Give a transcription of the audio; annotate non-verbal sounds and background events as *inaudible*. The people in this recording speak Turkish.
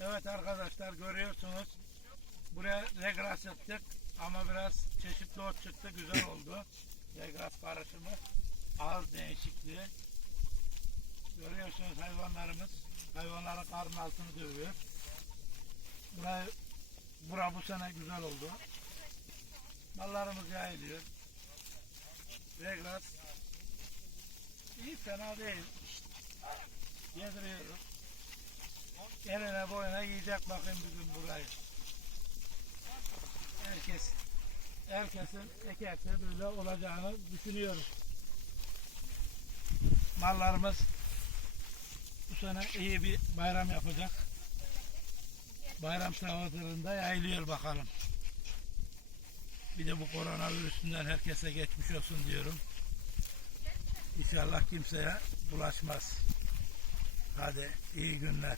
Evet arkadaşlar görüyorsunuz. Buraya regras ettik ama biraz çeşitli ot çıktı. Güzel oldu. *coughs* Regras karışımı. Az değişikliği. Görüyorsunuz hayvanlarımız. Hayvanların karın altını dövüyor. Burayı, bura bu sene güzel oldu. Mallarımız yayılıyor. Regras iyi fena değil. Yediriyoruz. Eline boyuna yiyecek bakayım bir gün burayı. Herkes herkesin ekerse böyle olacağını düşünüyoruz. Mallarımız bu sene iyi bir bayram yapacak. Bayram savaşlarında yayılıyor bakalım. Bir de bu koronavirüsünden herkese geçmiş olsun diyorum. İnşallah kimseye bulaşmaz. Hadi iyi günler.